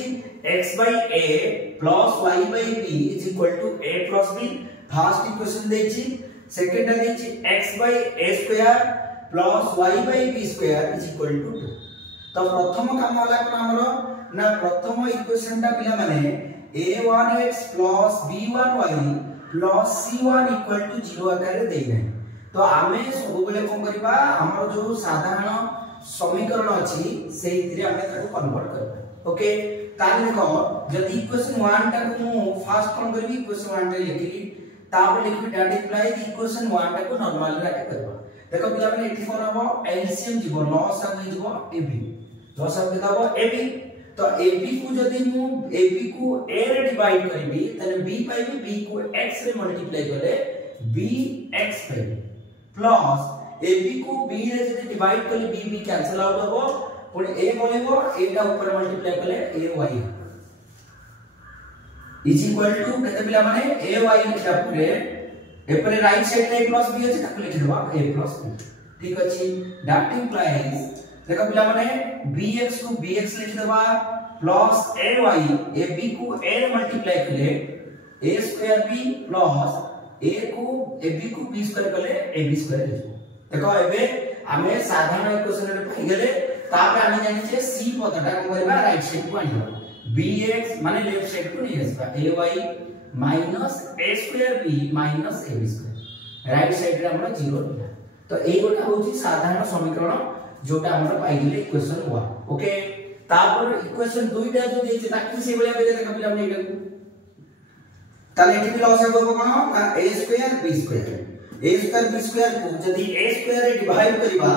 x by a plus y by b is equal to a plus b first equation देछि सेकंड देछि x by a square plus y by b square is equal to 2 तो प्रथम काम वाला कोन हमरो ना प्रथम इक्वेशन ता पिला माने a1x plus b1y plus c1 equal to 0 आकार रे देइ नै तो आमे सब बेले कोन करबा हमर जो साधारण समीकरण अछि सेहि रे आमे ताको कन्वर्ट करबा ओके ताले देखो जदी इक्वेशन 1 टा को मु फर्स्ट कोन करबी इक्वेशन 1 टा लिखली तापर लिखबी दैट इम्प्लाइज इक्वेशन 1 टा को नॉर्मल राखे करबा देखो पिला माने एठी कोन हबो एलसीएम जीवो लॉस आ जीवो एबी लॉस आ केताबो एबी तो एबी को जदी मु एबी को a रे डिवाइड करबी तने b पाइबी b को x रे मल्टीप्लाई करे bx पाइबी प्लस ab को b रे जदी डिवाइड करले b कैंसिल आउट होबो पुणी a बोलेबो a टा ऊपर मल्टीप्लाई करले ay इज इक्वल टू केते पिला माने ay लिखला परे एपरे राइट साइड रे प्लस b अछि ताको लिख देबा a प्लस b ठीक अछि दैट इंप्लाइज देखो पिला माने bx को bx लिख देबा प्लस ay ab को a रे मल्टीप्लाई करले a square b plus a को ab को b स्क्वायर करले ab स्क्वायर देखो एबे हमें साधारण इक्वेशन रे पाई गेले तापर हमें जानि छे c पदटा को करबा राइट साइड को आनिबा bx माने लेफ्ट साइड को नहीं आसबा ay minus a square b minus ab square right side रे हमरा 0 दिला तो एई गोटा होची साधारण समीकरण जोटा हमरा पाई गेले इक्वेशन 1 ओके तापर इक्वेशन 2 टा जो देछि ताकि से बलिया बेले देखा पिला हमने एटा ताले एठी लॉस हेबो कोन a square b square a square b square को जदी a स्क्वायर रे डिवाइड करबा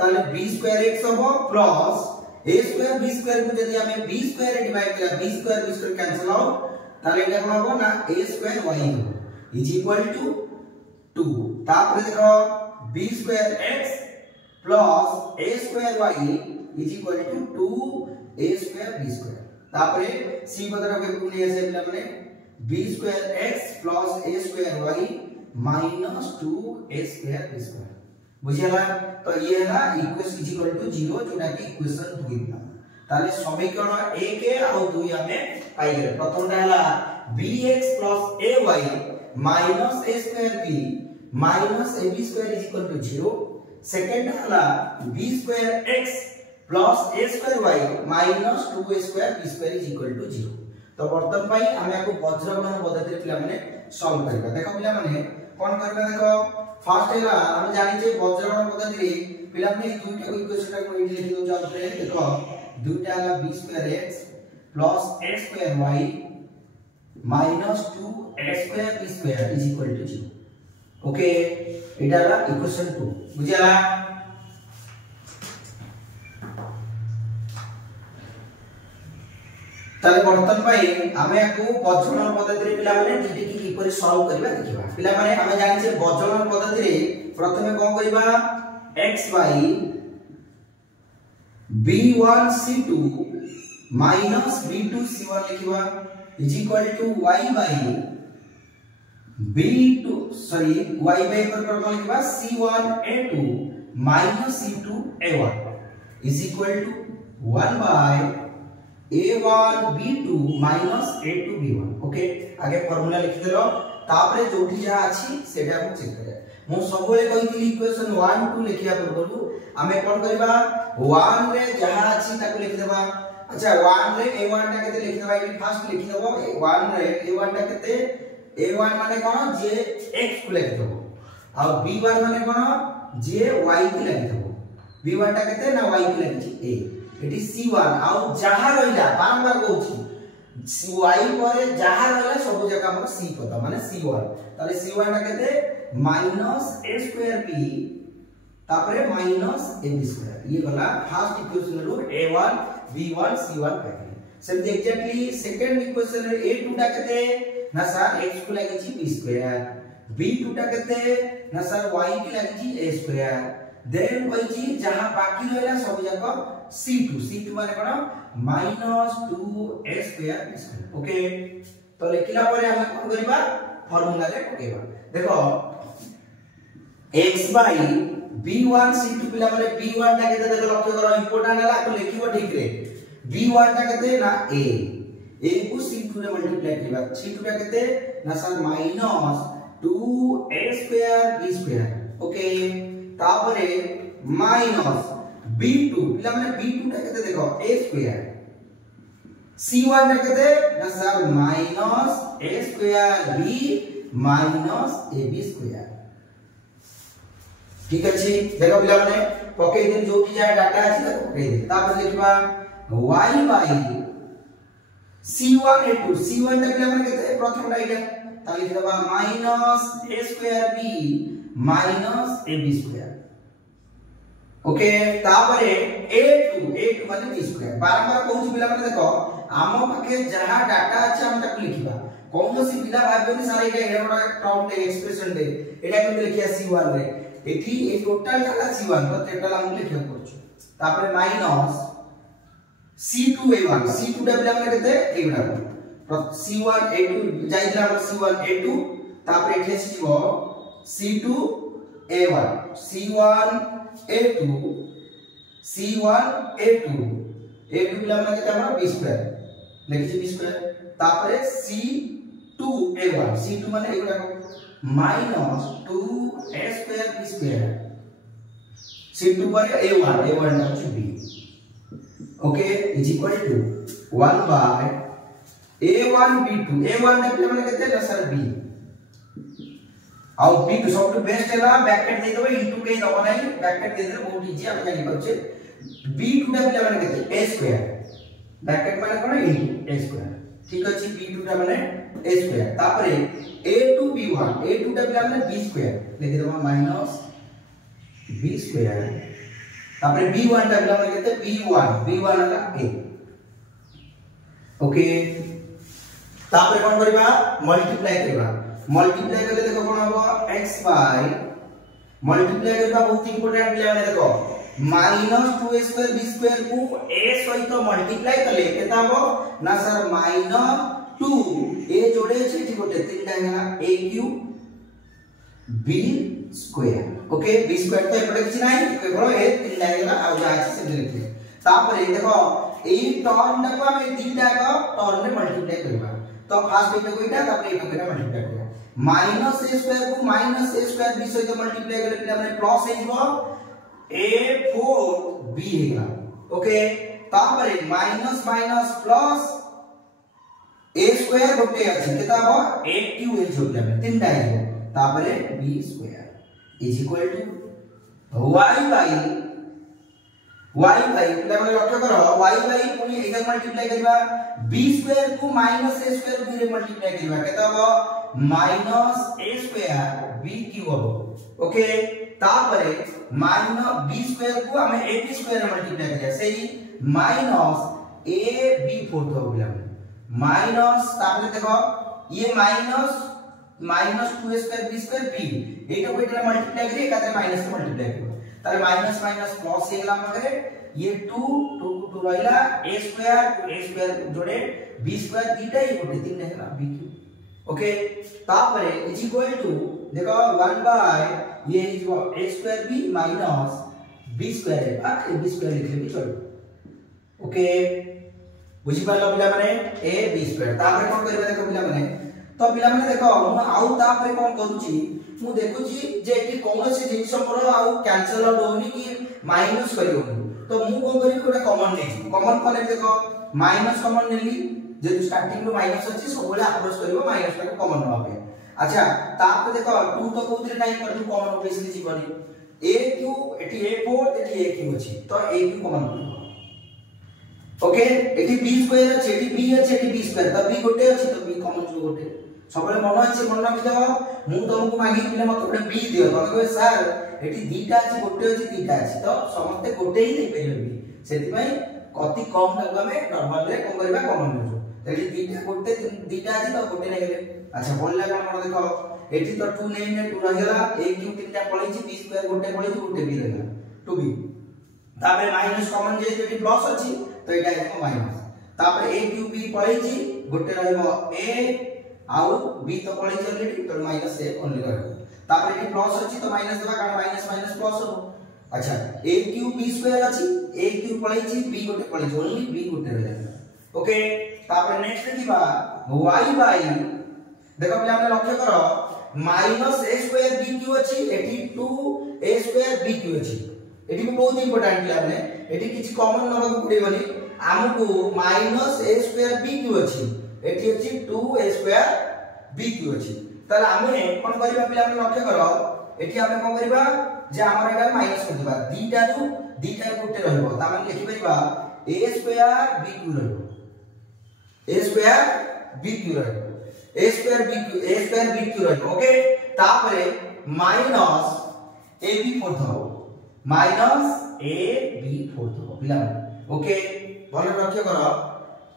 ताले b स्क्वायर x होबो plus a square b square को जदी हमें b स्क्वायर रे डिवाइड करा b स्क्वायर कैंसिल आउट ताले एटा कोन होबो ना a square y is equal to 2 तापर देखो b square x plus a square y is equal to 2 a square b square तापर c पदरा के को नहीं आसे पिला माने b square x plus a square y minus 2 a square b square बुझियाला तो ये है इक्वेशन इज इक्वल टू 0 जोटा कि इक्वेशन 2 था ताले समीकरण 1 और 2 हमें पाई गेले प्रथम हला bx ay minus a square b minus ab square is equal to 0 second हला b square x plus a square y minus 2a square b square is equal to 0 तो वर्तमान पई हमें को वज्रगणना पद्धति रे पिला माने सॉल्व करबा देखो पिला माने कोन करबा देखो फर्स्ट हला हम जानि जे वज्रगणना पद्धति रे पिला माने दुईटा को इक्वेशन को इधर लिखि दो जाउ रे देखो दुईटा हला b square x plus a square y minus 2a square b square is equal to 0 okay एटा हला इक्वेशन 2 बुझियाला ताले वर्तमान पई हमें को वज्रगणना पद्धति रे पिला माने डिटी की किपरि सॉल्व करबा देखिबा पिला माने हमें जानि छे वज्रगणना पद्धति रे प्रथमे कोन करबा x y b1c2 minus b2c1 लिखिबा is equal to y by b2 sorry y by पर लिखिबा c1a2 minus c2a1 is equal to 1 by a1 b2 minus a2 b1 okay आगे फार्मूला लिखि देलो तापरे जोठी जा अछि सेटा को चेक करे मु सबले कहितली इक्वेशन 1 2 लिखिया परबलु हमें कोन करबा 1 रे जहा अछि ताको लिखि देबा अच्छा 1 रे a1 टा केते लिखि देबा इनी फर्स्ट लिखि देबो 1 रे a1 टा केते a1 माने कोन जे x को लागि थबो आ b1 माने कोन जे y को लागि थबो b1 टा केते ना y को लागि छी a एटी c1 आ जहा रहिला बारंबार कहूची y परे जहा रहिला सब जगह हमर c पता माने c1 ताले c1 टा केते -a2b तापरे -ab2 ये गला फर्स्ट इक्वेशन रो a1 b1 c1 पाइले सेम एग्जैक्टली सेकंड इक्वेशन रे a2 टा केते ना सर x को लागि छी b2 b2 टा केते ना सर y को लागि छी a2 देन कोइ छी जहां बाकी रहला सब जगह c2 माने कोन -2a2 ओके तो लिखला परे हम कोन करबा फार्मूला रे पकेबा देखो x b1 c2 पिला माने b1 टा केते देखो लक्ष्य करो इंपोर्टेंट हला तो लिखिबो ठीक रे b1 टा केते ना a को c2 रे मल्टीप्लाई करबा c2 टा केते ना सर -2a2b2 ओके तापरे -b2 पिला माने b2 टा केते देखो a2 c1 टा केते ना सर -a2b -ab2 ठीक अछि देखो पिला माने पके दिन जो की जाय डाटा अछि त पके दे तापर लिखबा y c1 टा पिला माने केते प्रथम डाइटा ता लिखबा -a2b -ab2 ओके तापरे a2 माने b2 बारंबार कहू पिला माने देखो आम पाके जहा डाटा अछि हम तक लिखबा कोनोसी पिला भाबनी सारे एटा एडा काउंट एक्सप्रेशन दे एटा केते लिखिया c1 रे एठी ए टोटल डाटा c1 तो टोटल हम लिखिया करछु तापरे माइनस c2 टा पिला माने केते एगुडा c1 a2 जाइला c1 a2 तापरे एठी आसीबो c2 a1 c1 a2 पिला माने केते हमर b2 लिखि b2 तापरे c2 माने एगुडा -2a2b2 c2 पर a1 टा छु b okay is equal to 1 by a1 b2 a1 टा माने केते ना सर b आउ b2 सब टू बेस्ट हैला ब्रैकेट दे देबे इनटू के दबा नाही ब्रैकेट दे देबे बहुत इजी हम जानि परछे b2 टा माने केते a2 ब्रैकेट माने कोन इनटू a2 ठीक अछि b2 टा माने a2 तापरे a2 टा माने b2 लिखि देबा माइनस b2 तापरे b1 टा माने केते b1 ला a ओके तापरे कोन करबा मल्टीप्लाई करले देखो कोन हबो x बाय मल्टीप्लाई करबा बहुत इंपोर्टेंट ले माने देखो -2a2b2 को a सहित मल्टीप्लाई करले केता हबो ना सर -2 a जोड़े छै ठीक होते तीनटा हैला a cube b2 okay b2 तो एपटे किछ नाही केवल ए तीनटा हैला आ जा छै से लिखले तापर देखो ए टर्म टा को हम तीनटा का टर्म में मल्टीप्लाई करबा तो फर्स्ट एटा कोइटा तापर एटा कोइटा मल्टीप्लाई करबा -a2 को -a2b सहित मल्टीप्लाई करले पिला माने प्लस हेजबो a4b हेगा ओके तापर माइनस माइनस प्लस a2 गोटे अछि केता हो a3 हे जोडले में तीनटा हे तापर b2 is equal to y पिला माने लक्ष्य करो y पुनी एकर मल्टीप्लाई करबा b2 को -a2b रे मल्टीप्लाई करबा केता हो -a2b3 हो ओके तापरे -b2 को हमें ab2 रे मल्टीप्लाई करिया सेही -ab4 तो पिला माइनस तापरे देखो ये -2a2b2b एटा को एटा मल्टीप्लाई करिए एकाते माइनस को मल्टीप्लाई करो तारे माइनस माइनस प्लस हेला मगरे ये 2 रहिला a2 जोड़े b2 दीटा ही गोटे तीन हेला b3 ओके तापरे इज इक्वल टू देखो 1 बाय ये is a2b minus b2 uh b2 लिखले भी चलो ओके बुझी पालो पिला माने a b2 तापरे कोन करबा देखो पिला माने तो पिला माने देखो मु आउ तापरे कोन करूची मु देखुची जे एटी कोनोसी जिंस पर आउ कैंसिल आउट होनी कि माइनस करियो तो मु कोन करी कोटा कॉमन नै कॉमन कोने देखो माइनस कॉमन नेली जे स्टार्टिंग रो माइनस अछि सब बेले अप्रोच करिवो माइनस का कॉमन नवा पे। अच्छा तापर देखो 2 तो कोथरे टाइप कर दू कॉमन ऑब्वियसली जीवनी a q eighty a4 eighty a q अछि तो a q common okay eighty b square अछि एटी b अछि एटी b स्क्वायर त b गोटे अछि तो b कॉमन जो गोटे सब बेले मन अछि मन रखि जाओ मु तुमको मागी पिले मत गोटे b दियो तो कहबे सर एटी दीटा अछि गोटे अछि दीटा अछि तो समस्त गोटे ही दे परिबे सेति पई अति कम टाको हमें नॉर्मल रे कोन करबा कॉमन यूज एटी दीटा गोटे दीटा अछि तो गोटे नै गेले। अच्छा बोलला कोन देखो एटी तो 2 नै नै 2 रहला a q तीनटा पळै छी b स्क्वायर गोटे पळै छी गोटे b रहला 2b ताबे माइनस कॉमन जे एटी प्लस अछि तो एटा है माइनस तापर a q b पळै छी गोटे रहइबो a आउ b तो पळै छी ऑलरेडी तो माइनस a ओनली रहइबो तापर एटी प्लस अछि तो माइनस देबा कारण माइनस माइनस प्लस हो। अच्छा a q b स्क्वायर अछि a q पळै छी b गोटे पळै छी ओनली b गोटे रहला ओके। तापर नेक्स्ट देखिबा y बाय देखो पहिले हमने लक्ष्य करो minus a square b q अछि eighty 2a square b q अछि एटी भी बहुत इंपोर्टेंट है हमने एटी किछि कॉमन नंबर को पड़ेबनी हमकु minus a square b q अछि एटी अछि 2a स्क्वायर b q अछि तले हमें कोन करिबा पहिले हमने लक्ष्य करो एटी हमें कोन करिबा जे हमर एटा माइनस कर दिबा दीटा रु दीटा गोटे रहइबो त हम लिखि परिबा a स्क्वायर b q रहइबो a स्क्वायर b q रहइबो a स्क्वायर b q रहइबो ओके। तापरे माइनस ab फोर्थ हो माइनस ab फोर्थ हो पिला ओके भले लक्ष्य करो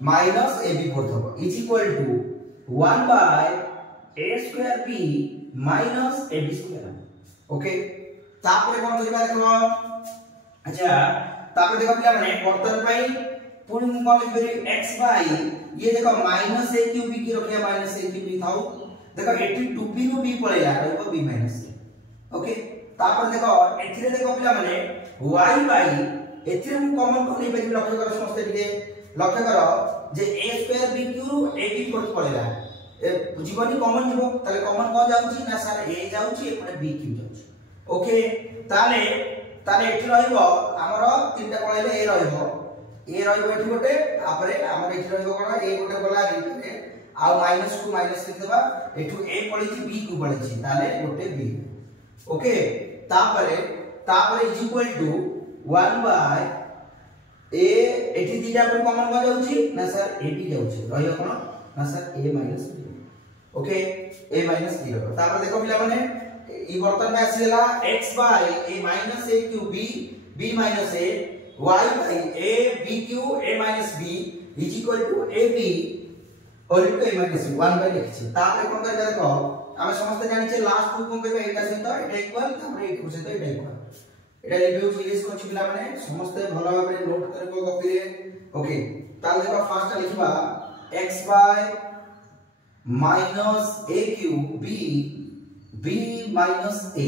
माइनस ab फोर्थ हो is equal to 1 by a square b minus ab square okay. तापरे कोन करिबा देखो अच्छा तापरे देखो पिला माने वर्तन पई पुणी मु कोन लिखबे x बाय ये देखो माइनस a q b की रखिया माइनस a q b थाउ देखो 82b नु b पळेला रहइबो b माइनस ओके। तापर देखो एथिरे देखो पिला माने y बाय एथिरे मु कॉमन को नै परि लक्ष्य कर समस्त टिके लक्ष्य करो जे a स्क्वायर b q रु a b फोर्थ पळेला ए जीवनी कॉमन जीवो ताले कॉमन को जाउची ना सर a जाउची एपटे b q जाउची ओके। ताले एठी रहइबो हमरो तीनटा पळेले a रहइबो ए रहइबो एठी गोटे तापरे हमर एठी रहइबो कोन ए गोटे गला रे आ माइनस को माइनस लिख देबा एठु ए पळै छी b को पळै छी ताले गोटे b ओके। तापरे is equal to 1 by a एठी दीटा को कॉमन को जाउची ना सर a b जाउची रहइबो कोन ना sir a minus b okay a minus b रहइबो। तापर देखो पिला माने ई बर्तन में आसीला x by a minus a q b minus a y by a b q a minus b is equal to a b और into a minus b 1 by लिखछि तापर कोन कर देखो हम समस्त जानि छे लास्ट को कोन करबे एटा सहित एटा इक्वल तापर एटा सहित एटा इक्वल एटा रिव्यू सीरीज को छिला माने समस्त भलो भाबरे नोट करबो कॉपी रे ओके। ताल देखो फर्स्ट लिखबा x by minus a q b minus a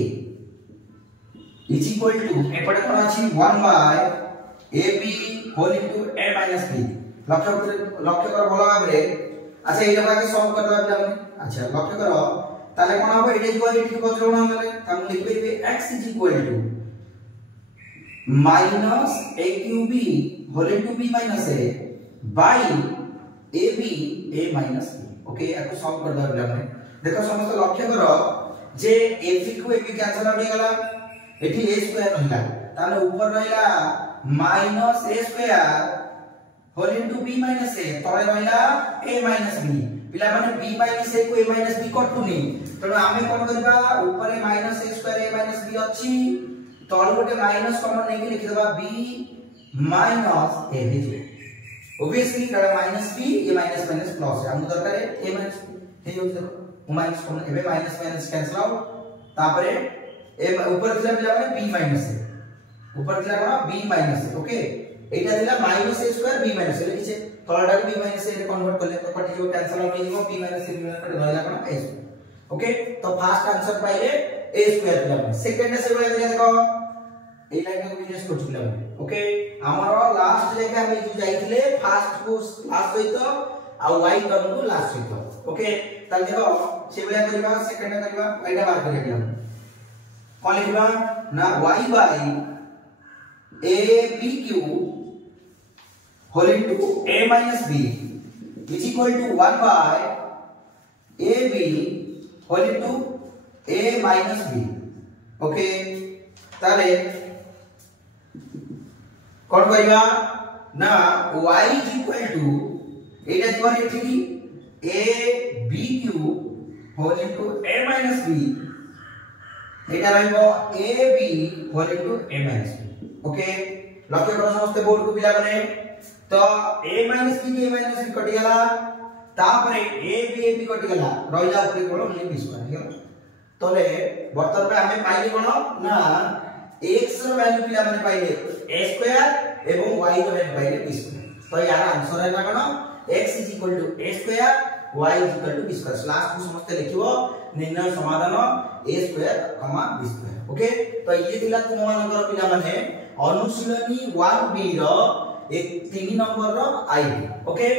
is equal to एपटे कोन अछि 1 by ab whole into a minus b लक्ष्य कर भलो भाबरे अच्छा ए लगा के सॉल्व करबा पिला माने अच्छा लक्ष्य करो ताले कोन हो एटा इक्वल एटी को जोड़ना माने हम लिख परिबे x is equal to minus aqb whole into b minus a by ab a minus b okay याको सॉल्व कर दो पिला माने देखो समस्त लक्ष्य करो जे ab को ab कैंसिल आउट हो गला एठी a स्क्वायर रहला ताले ऊपर रहला minus a square whole into b minus a तळे रहला a माइनस b पिला माने b माइनस a को a माइनस b कटुनी तनो आमे कोन करबा ऊपर minus a square a minus b अछि तळ गोटे माइनस कॉमन नै के लिख देबा b माइनस a हे जे ऑब्वियसली कारण माइनस b ये माइनस माइनस प्लस है हम दरकार है a माइनस हे हो देखो माइनस कॉमन एबे माइनस माइनस कैंसिल आउट तापरे ए ऊपर दिला माने b माइनस है ऊपर दिला कोन b माइनस है ओके एटा दिला minus a square b minus है लिखिছে तळडा b माइनस a रे कन्वर्ट करले तो कटि जो कैंसिल आउट हो जिवो b माइनस a रहला कोन a ओके। तो फर्स्ट आंसर पाइले a स्क्वायर दिला सेकंड से बोले देखो ए लाइन को बिजनेस कर चुकला ओके। हमरो लास्ट लेके हम जो जाइथिले फर्स्ट को लास्ट सहित आ y टर्म को लास्ट सहित ओके। ताल देखो से बोले करबा सेकंड करबा एटा बार करिया कोन लिखबा ना y by a b q whole into a minus b is equal to 1 by AB whole into A minus B. Okay ताले कौन कहबा ना y is equal to एटा जीवन एठी A B cube whole into A minus B एटा रहबो A B whole into A minus B. Okay लक्ष्य करो समस्त बोर्ड को पिला बने तो A minus B के minus B कटि गला तापरे A B कटि गला रहिला ऊपर कोन ओनली B स्क्वायर हेला तले वर्तमान पे हमें पाइले कोन ना x ର वैल्यू पिला माने पाइले a स्क्वायर एवं y ର वैल्यू पाइले b स्क्वायर तो यार आंसर है ना कोन x = a square y = b square last को समस्त लिखिबो निर्णय समाधान a square, b square. Okay तो ये दिला तुम मानकर पिला माने अनुशीलनी 1b रो एक 3 नंबर रो i. ओके